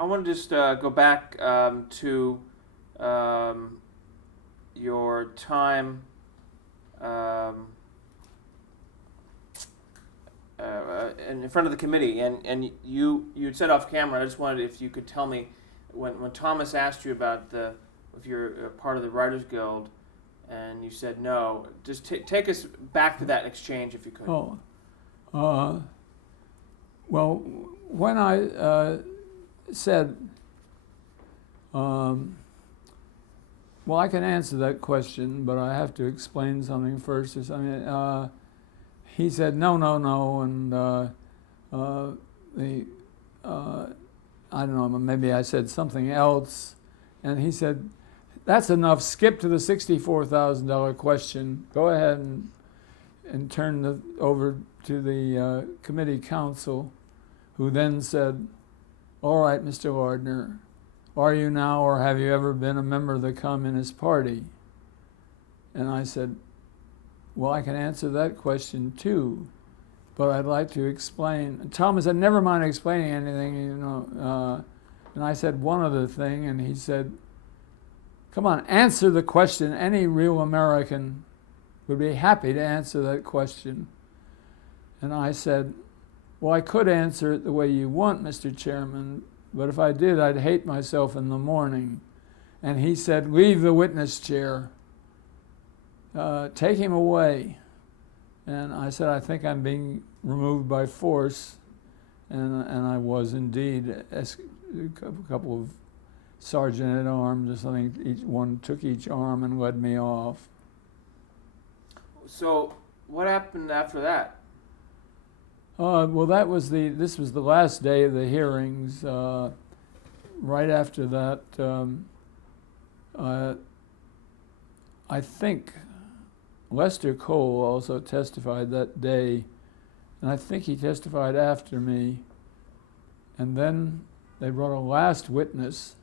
I want to just go back to um, your time um, in front of the committee, and you said off camera. I just wanted if you could tell me when Thomas asked you about the if you're part of the Writers Guild, and you said no. Just take us back to that exchange if you could. Oh, uh, well, when I said, well, I can answer that question, but I have to explain something first. Or something. He said, no, no, no, and the I don't know, maybe I said something else, and he said, that's enough. Skip to the $64,000 question. Go ahead and turn it over to the committee counsel, who then said, all right, Mr. Lardner, are you now or have you ever been a member of the Communist Party? And I said, well, I can answer that question too, but I'd like to explain. And Thomas said, never mind explaining anything, you know. And I said one other thing, and he said, come on, answer the question. Any real American would be happy to answer that question. And I said, well, I could answer it the way you want, Mr. Chairman, but if I did, I'd hate myself in the morning. And he said, leave the witness chair. Take him away. And I said, I think I'm being removed by force. And I was indeed. A couple of sergeant-at-arms or something, each one took each arm and led me off. So what happened after that? Well, this was the last day of the hearings. Right after that, I think Lester Cole also testified that day, and I think he testified after me. And then they brought a last witness.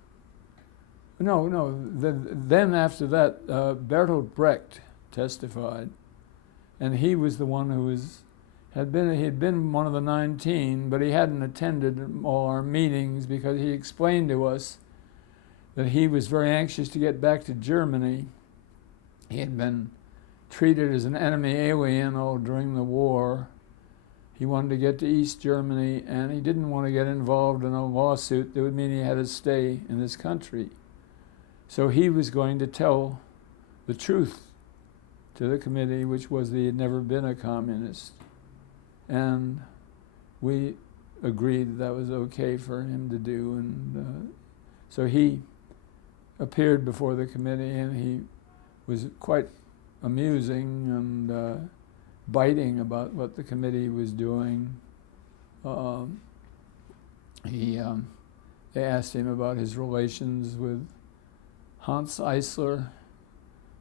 Then after that, Bertolt Brecht testified, and he was the one who he had been one of the 19, but he hadn't attended all our meetings because he explained to us that he was very anxious to get back to Germany. He had been treated as an enemy alien all during the war. He wanted to get to East Germany, and he didn't want to get involved in a lawsuit that would mean he had to stay in this country. So he was going to tell the truth to the committee, which was that he had never been a communist. And we agreed that was okay for him to do. And so he appeared before the committee, and he was quite amusing and biting about what the committee was doing. They asked him about his relations with Hans Eisler,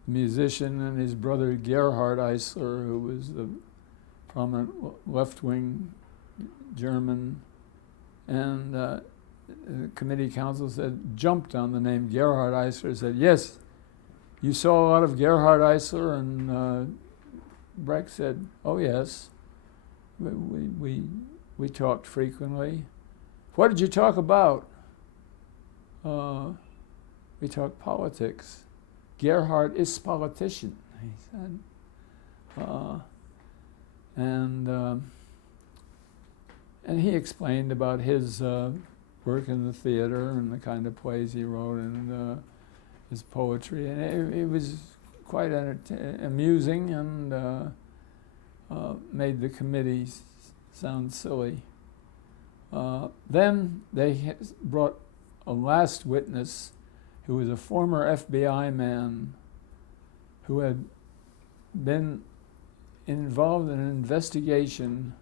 musician, and his brother Gerhard Eisler, who was the prominent left-wing German. And the committee counsel jumped on the name Gerhard Eisler, said, yes, you saw a lot of Gerhard Eisler? And Brecht said, oh yes, we talked frequently. What did you talk about? We talked politics. Gerhard is politician, he said. And he explained about his work in the theater and the kind of plays he wrote and his poetry. And it was quite amusing and made the committee sound silly. Then they brought a last witness who was a former FBI man who had been involved in an investigation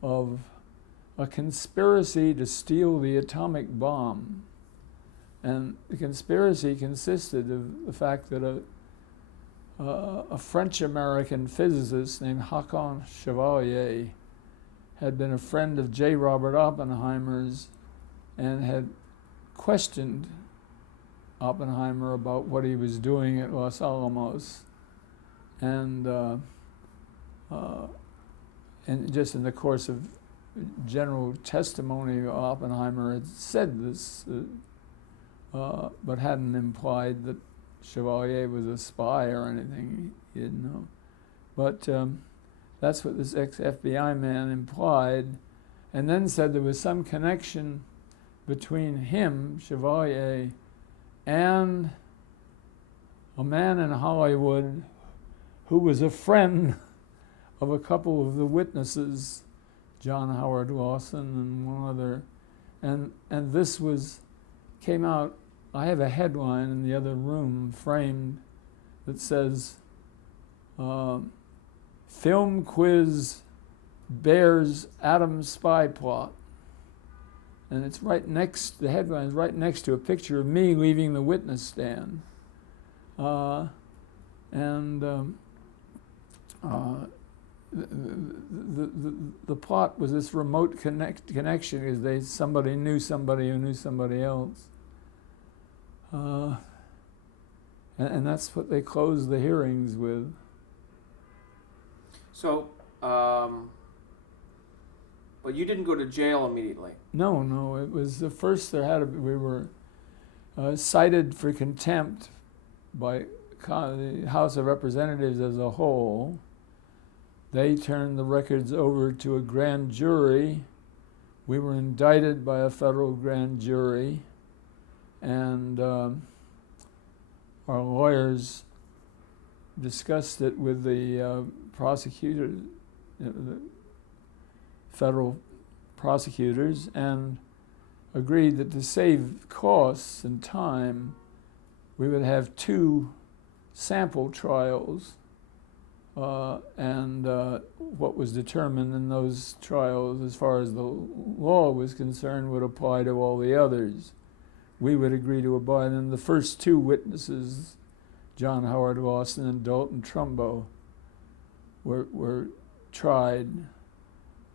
of a conspiracy to steal the atomic bomb. And the conspiracy consisted of the fact that a French-American physicist named Haakon Chevalier had been a friend of J. Robert Oppenheimer's and had questioned Oppenheimer about what he was doing at Los Alamos. And just in the course of general testimony, Oppenheimer had said this, but hadn't implied that Chevalier was a spy or anything. He didn't know. But that's what this ex-FBI man implied, and then said there was some connection between him, Chevalier, and a man in Hollywood who was a friend of a couple of the witnesses, John Howard Lawson and one other, and this came out. I have a headline in the other room framed that says, "Film quiz bears Atom spy plot," and it's right next. The headline is right next to a picture of me leaving the witness stand, the plot was this remote connection, because somebody knew somebody who knew somebody else, and that's what they closed the hearings with. So, but you didn't go to jail immediately. No, it was the first. We were cited for contempt by the House of Representatives as a whole. They turned the records over to a grand jury. We were indicted by a federal grand jury, and our lawyers discussed it with the prosecutors, the federal prosecutors, and agreed that to save costs and time, we would have 2 sample trials. And what was determined in those trials, as far as the law was concerned, would apply to all the others. We would agree to abide, and the first 2 witnesses, John Howard Lawson and Dalton Trumbo, were tried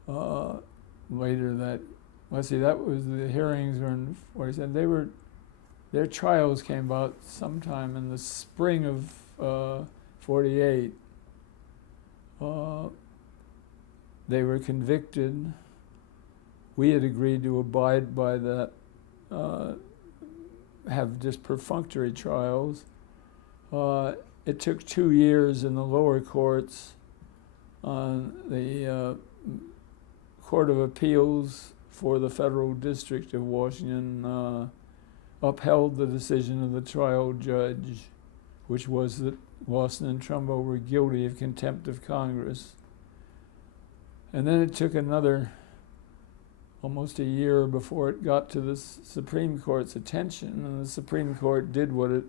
later that. Let's see, that was the hearings were in 47. Their trials came about sometime in the spring of 48. They were convicted. We had agreed to abide by that, have just perfunctory trials. It took 2 years in the lower courts. The Court of Appeals for the Federal District of Washington upheld the decision of the trial judge, which was that Lawson and Trumbo were guilty of contempt of Congress. And then it took almost a year before it got to the Supreme Court's attention, and the Supreme Court did what it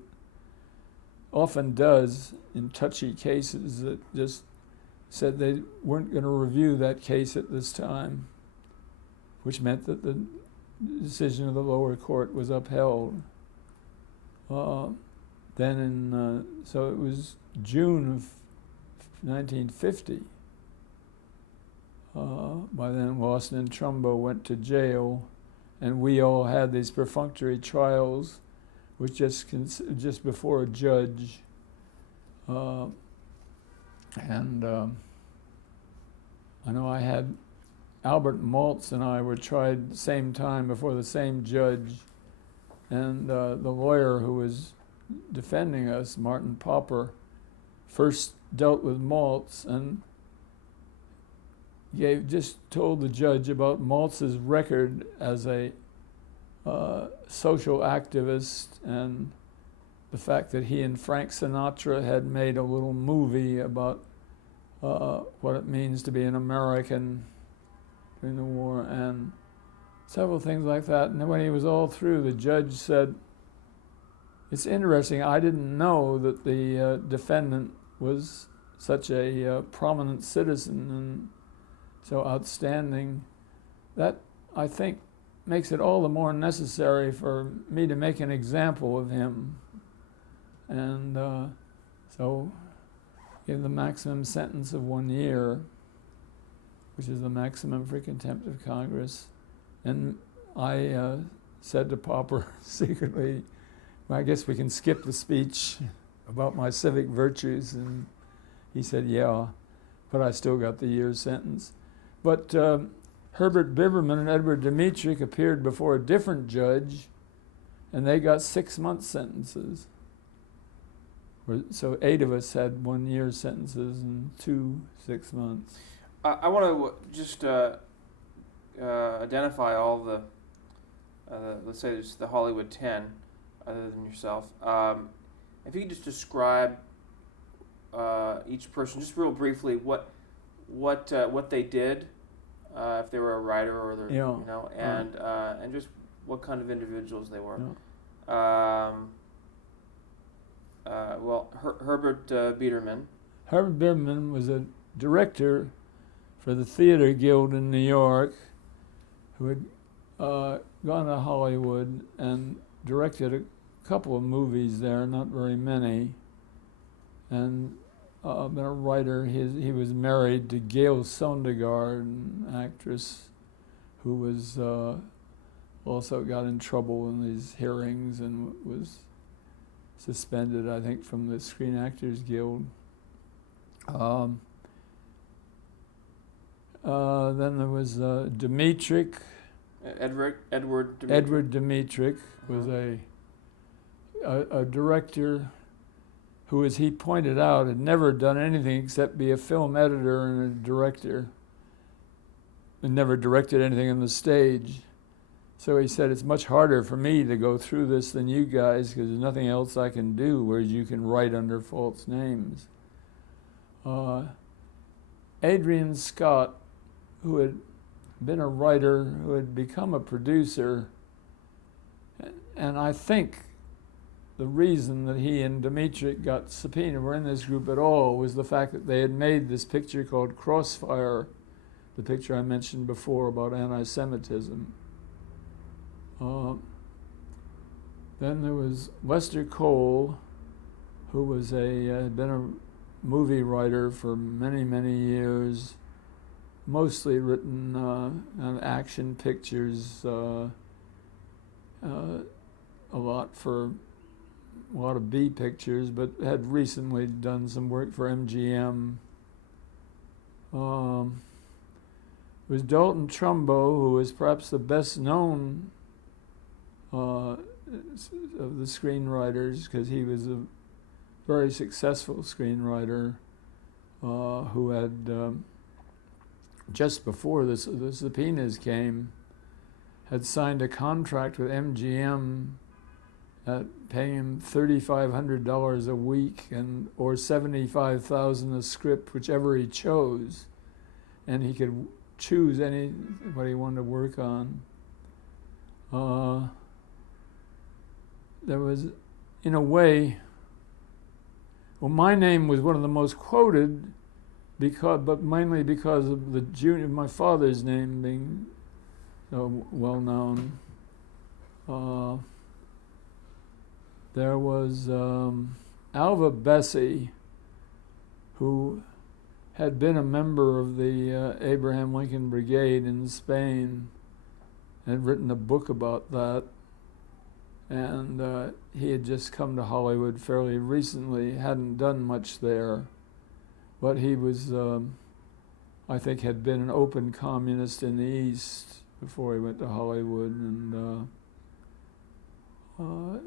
often does in touchy cases, that just said they weren't going to review that case at this time, which meant that the decision of the lower court was upheld. So it was June of 1950. By then, Lawson and Trumbo went to jail, and we all had these perfunctory trials, which just before a judge. I know I had Albert Maltz and I were tried at the same time before the same judge, and the lawyer who was defending us, Martin Popper, first dealt with Maltz and just told the judge about Maltz's record as a social activist, and the fact that he and Frank Sinatra had made a little movie about what it means to be an American during the war, and several things like that. And then when he was all through, the judge said, "It's interesting, I didn't know that the defendant was such a prominent citizen and so outstanding. That, I think, makes it all the more necessary for me to make an example of him." And so give the maximum sentence of 1 year, which is the maximum for contempt of Congress. And I said to Popper secretly, "I guess we can skip the speech about my civic virtues." And he said, "Yeah," but I still got the year's sentence. But Herbert Biberman and Edward Dmytryk appeared before a different judge, and they got 6-month sentences. So 8 of us had 1-year sentences and 2 6 months. I want to just identify all the, let's say there's the Hollywood 10, other than yourself. If you could just describe each person, just real briefly, what they did, if they were a writer or they're, and just what kind of individuals they were. Yeah. Herbert Biederman. Herbert Biberman was a director for the Theater Guild in New York who had gone to Hollywood and directed a couple of movies there, not very many, and been a writer. He was married to Gail Sondergaard, an actress who was also got in trouble in these hearings and was suspended, I think, from the Screen Actors Guild. Then there was Dmytryk. Edward Dmytryk. Edward Dmytryk was a director who, as he pointed out, had never done anything except be a film editor and a director, and never directed anything on the stage. So he said, it's much harder for me to go through this than you guys because there's nothing else I can do, whereas you can write under false names. Adrian Scott, who had been a writer, who had become a producer, and I think the reason that he and Dmytryk got subpoenaed, were in this group at all, was the fact that they had made this picture called Crossfire, the picture I mentioned before about anti-Semitism. Then there was Lester Cole, who was had been a movie writer for many, many years, mostly written on action pictures, a lot of B pictures, but had recently done some work for MGM. It was Dalton Trumbo, who was perhaps the best known of the screenwriters, because he was a very successful screenwriter who had, just before the subpoenas came, had signed a contract with MGM paying him $3,500 a week or $75,000 a script, whichever he chose, and he could choose what he wanted to work on. There was, in a way, well, my name was one of the most quoted, but mainly because of my father's name being so well known. There was Alva Bessie, who had been a member of the Abraham Lincoln Brigade in Spain, had written a book about that, and he had just come to Hollywood fairly recently, hadn't done much there, but he was, I think, had been an open communist in the East before he went to Hollywood, and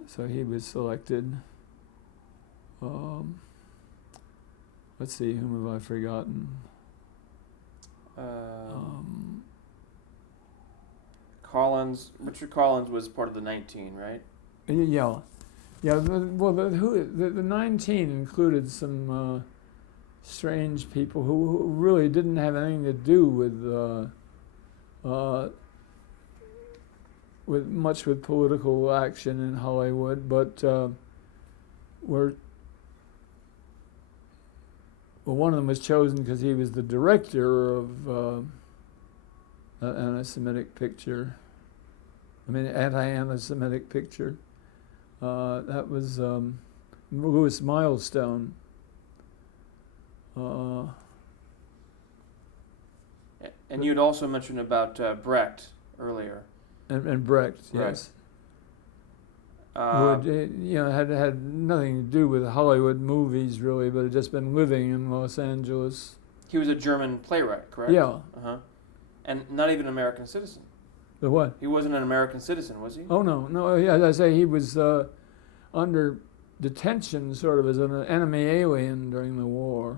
so he was selected. Let's see, whom have I forgotten? Richard Collins was part of the 19, right? Yeah. The 19 included some strange people who really didn't have anything to do with political action in Hollywood, but one of them was chosen because he was the director of an anti-Semitic picture. Anti-Semitic picture. That was Louis Milestone. And you had also mentioned about Brecht earlier. And Brecht, yes. Who had nothing to do with Hollywood movies really, but had just been living in Los Angeles. He was a German playwright, correct? Yeah. And not even an American citizen. The what? He wasn't an American citizen, was he? Oh no. Yeah, as I say, he was under detention, sort of as an enemy alien during the war.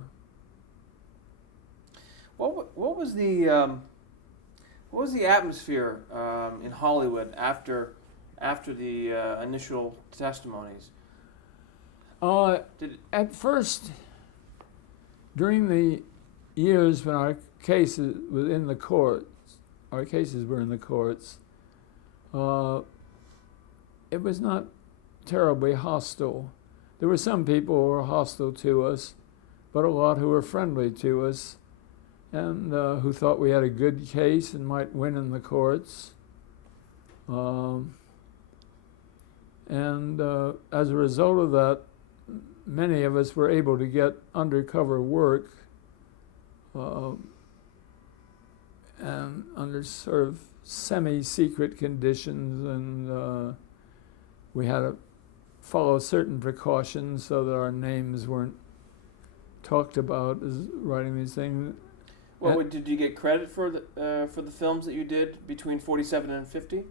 What was the atmosphere in Hollywood after the initial testimonies? At first, during the years when our cases were in the courts, it was not terribly hostile. There were some people who were hostile to us, but a lot who were friendly to us, and who thought we had a good case and might win in the courts. And as a result of that, many of us were able to get undercover work and under sort of semi-secret conditions, and we had to follow certain precautions so that our names weren't talked about as writing these things. Well, did you get credit for the films that you did between 47 and 50?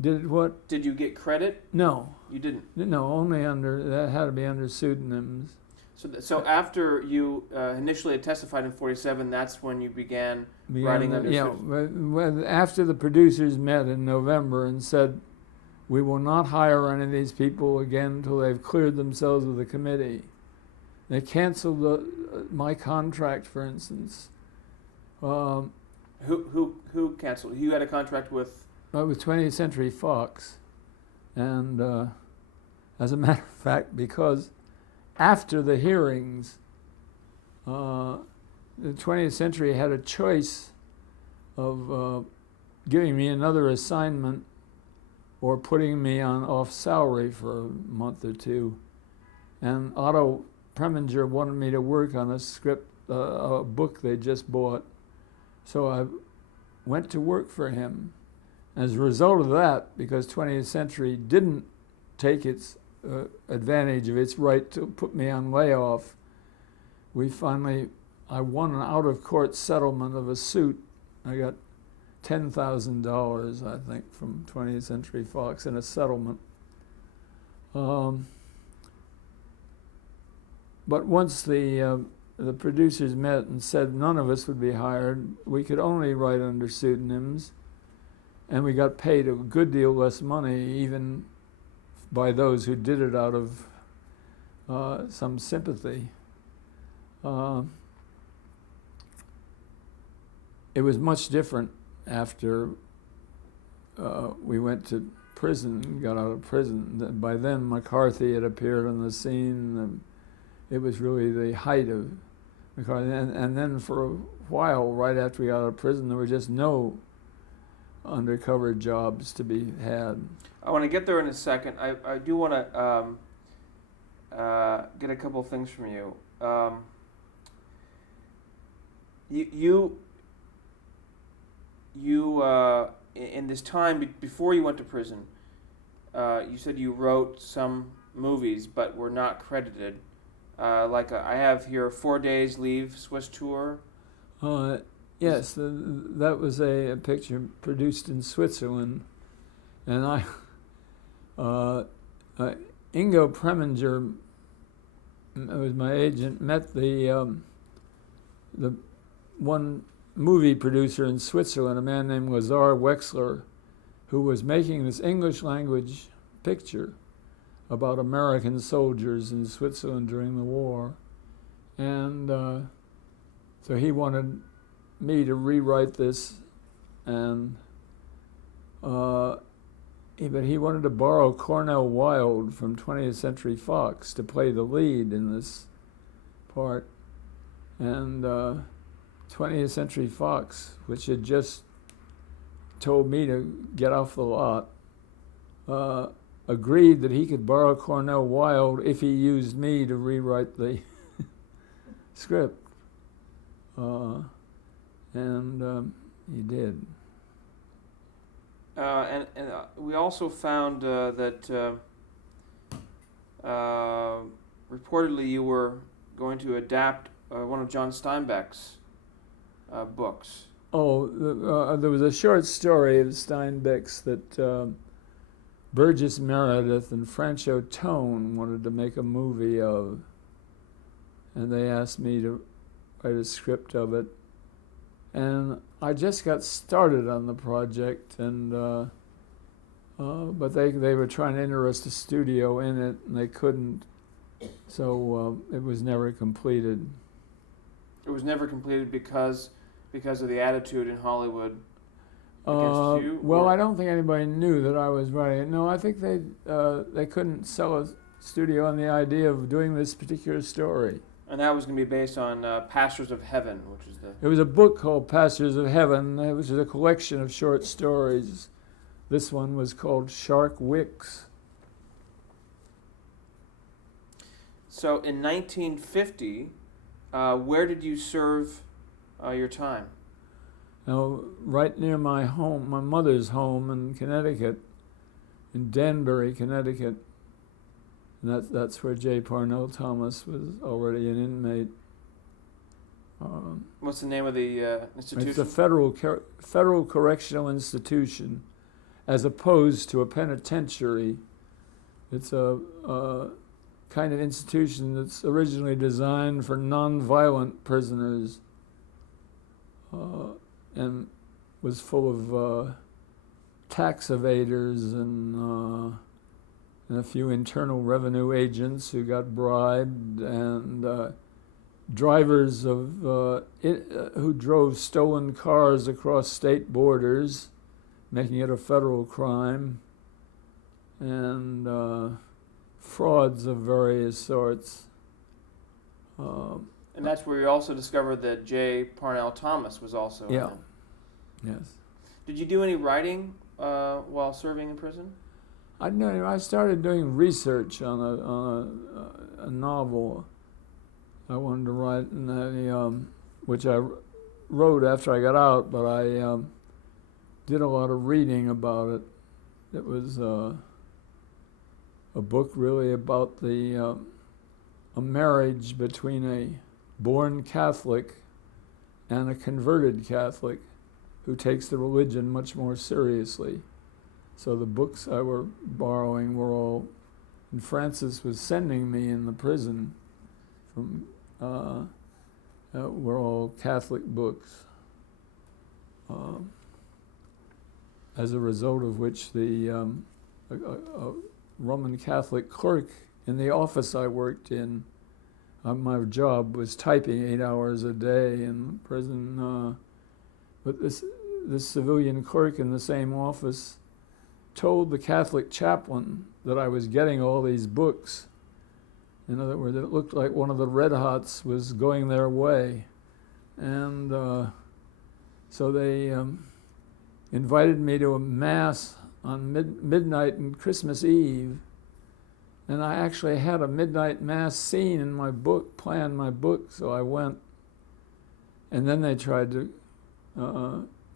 Did what? Did you get credit? No. You didn't? No, only that had to be under pseudonyms. So after you initially had testified in 47, that's when you began writing under pseudonyms? After the producers met in November and said, we will not hire any of these people again until they've cleared themselves with the committee. They canceled my contract, for instance. Who canceled? You had a contract with? With 20th Century Fox. And as a matter of fact, because after the hearings, the 20th Century had a choice of giving me another assignment or putting me on off salary for a month or two. And Otto Preminger wanted me to work on a script, a book they just bought. So I went to work for him. As a result of that, because 20th Century didn't take its advantage of its right to put me on layoff, I won an out-of-court settlement of a suit. I got $10,000, I think, from 20th Century Fox in a settlement. But once the producers met and said none of us would be hired, we could only write under pseudonyms, and we got paid a good deal less money, even by those who did it out of some sympathy. It was much different after we went to prison, got out of prison. By then, McCarthy had appeared on the scene. And it was really the height of McCarthy. And then for a while, right after we got out of prison, there were just no undercover jobs to be had. I want to get there in a second. I do want to get a couple of things from you. You in this time before you went to prison, you said you wrote some movies but were not credited. I have here 4 Days Leave Swiss Tour. Yes, that was a picture produced in Switzerland, and Ingo Preminger, who was my agent, met the one movie producer in Switzerland, a man named Lazar Wexler, who was making this English language picture about American soldiers in Switzerland during the war. And so he wanted me to rewrite this, and but he wanted to borrow Cornell Wilde from 20th Century Fox to play the lead in this part. And 20th Century Fox, which had just told me to get off the lot, agreed that he could borrow Cornell Wilde if he used me to rewrite the script. And he did. And we also found that reportedly you were going to adapt one of John Steinbeck's books. There was a short story of Steinbeck's that Burgess Meredith and Francho Tone wanted to make a movie of, and they asked me to write a script of it. And I just got started on the project, and but they were trying to interest a studio in it, and they couldn't, so it was never completed. It was never completed because of the attitude in Hollywood against you? Well, I don't think anybody knew that I was writing it. No, I think they couldn't sell a studio on the idea of doing this particular story. And that was going to be based on Pastors of Heaven, which is the... It was a book called Pastors of Heaven, which is a collection of short stories. This one was called Shark Wicks. So in 1950, where did you serve your time? Now, right near my home, my mother's home in Connecticut, in Danbury, Connecticut. And that's where J. Parnell Thomas was already an inmate. What's the name of the institution? It's a federal correctional institution, as opposed to a penitentiary. It's a kind of institution that's originally designed for non-violent prisoners, and was full of tax evaders and a few internal revenue agents who got bribed, and drivers of who drove stolen cars across state borders, making it a federal crime, and frauds of various sorts. And that's where you also discovered that J. Parnell Thomas was also in it. Yes. Did you do any writing while serving in prison? I started doing research on a novel I wanted to write, and which I wrote after I got out, but I did a lot of reading about it. It was a book really about a marriage between a born Catholic and a converted Catholic who takes the religion much more seriously. So the books I were borrowing were all, and Francis was sending me in the prison from, were all Catholic books. As a result of which the a Roman Catholic clerk in the office I worked in, my job was typing 8 hours a day in prison, but this civilian clerk in the same office told the Catholic chaplain that I was getting all these books. In other words, it looked like one of the Red Hots was going their way. And so they invited me to a mass on midnight and Christmas Eve. And I actually had a midnight mass scene in my book, planned my book, so I went. And then they tried to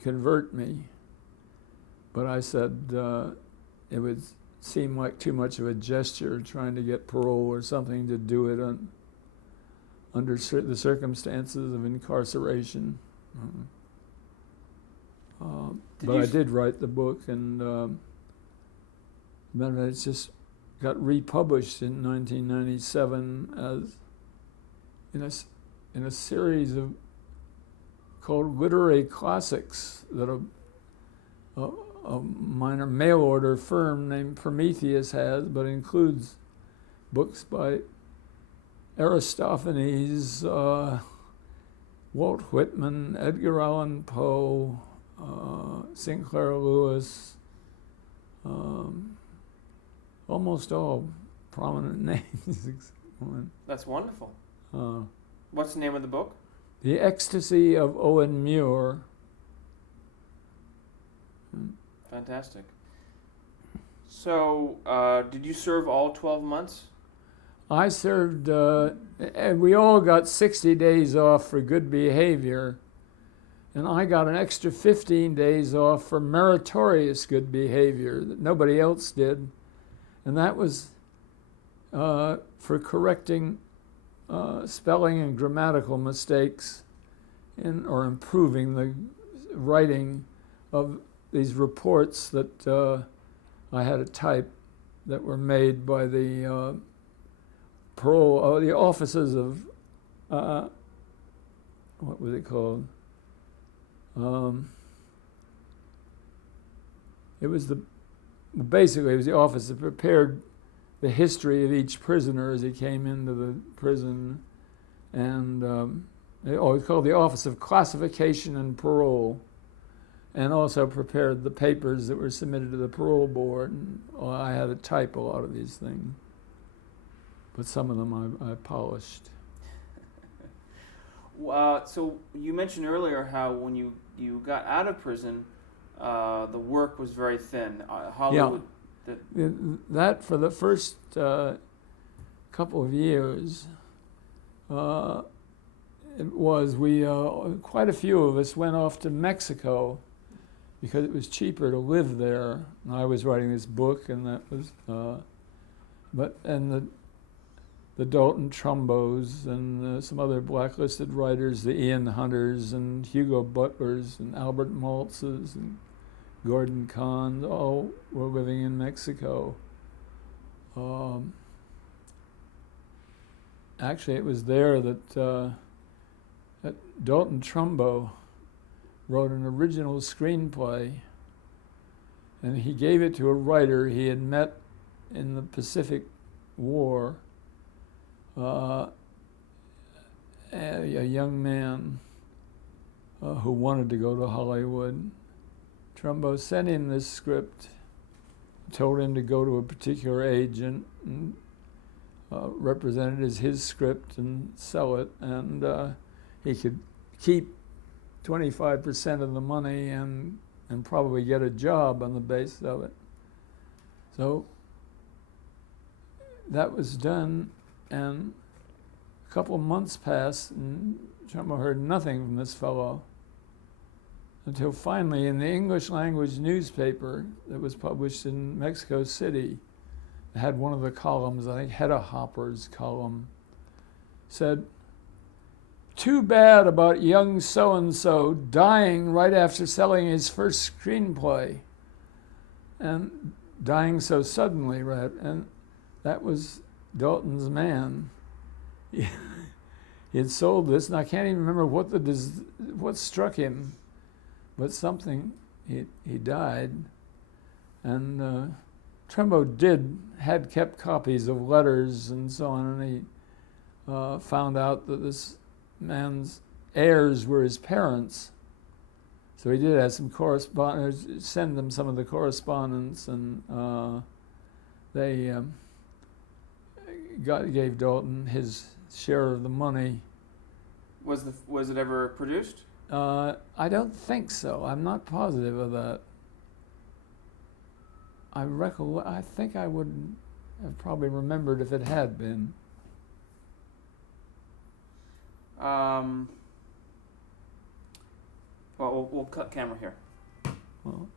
convert me. But I said it would seem like too much of a gesture trying to get parole or something to do it under the circumstances of incarceration. But I did write the book, and then it just got republished in 1997 as in a series of called literary classics that a minor mail order firm named Prometheus has, but includes books by Aristophanes, Walt Whitman, Edgar Allan Poe, Sinclair Lewis, almost all prominent names. That's wonderful. What's the name of the book? The Ecstasy of Owen Muir. Fantastic. So, did you serve all 12 months? I served, and we all got 60 days off for good behavior, and I got an extra 15 days off for meritorious good behavior that nobody else did, and that was for correcting spelling and grammatical mistakes or improving the writing of these reports that I had to type that were made by the parole, the offices of, what was it called? Basically it was the office that prepared the history of each prisoner as he came into the prison, and it was called the Office of Classification and Parole, and also prepared the papers that were submitted to the parole board. And I had to type a lot of these things, but some of them I polished. So you mentioned earlier how when you got out of prison, the work was very thin. Hollywood. Yeah. That for the first couple of years, it was quite a few of us went off to Mexico because it was cheaper to live there. And I was writing this book, and that was, the Dalton Trumbos and some other blacklisted writers, the Ian Hunters and Hugo Butlers and Albert Maltzes and Gordon Kahn, all were living in Mexico. Actually, it was there that Dalton Trumbo wrote an original screenplay, and he gave it to a writer he had met in the Pacific War, a young man who wanted to go to Hollywood. Trumbo sent him this script, told him to go to a particular agent and represent it as his script and sell it, and he could keep 25% of the money and probably get a job on the basis of it. So that was done, and a couple of months passed, and Trumbo heard nothing from this fellow until finally in the English language newspaper that was published in Mexico City, it had one of the columns, I think Hedda Hopper's column, said, "Too bad about young so-and-so dying right after selling his first screenplay." And dying so suddenly, right? And that was Dalton's man. He had sold this, and I can't even remember what struck him, but something, he died. And Trumbo had kept copies of letters and so on, and he found out that this man's heirs were his parents. So he did have some correspondence, send them some of the correspondence, and they gave Dalton his share of the money. Was it ever produced? I don't think so. I'm not positive of that. I think I would have probably remembered if it had been. Well, we'll cut camera here. Well,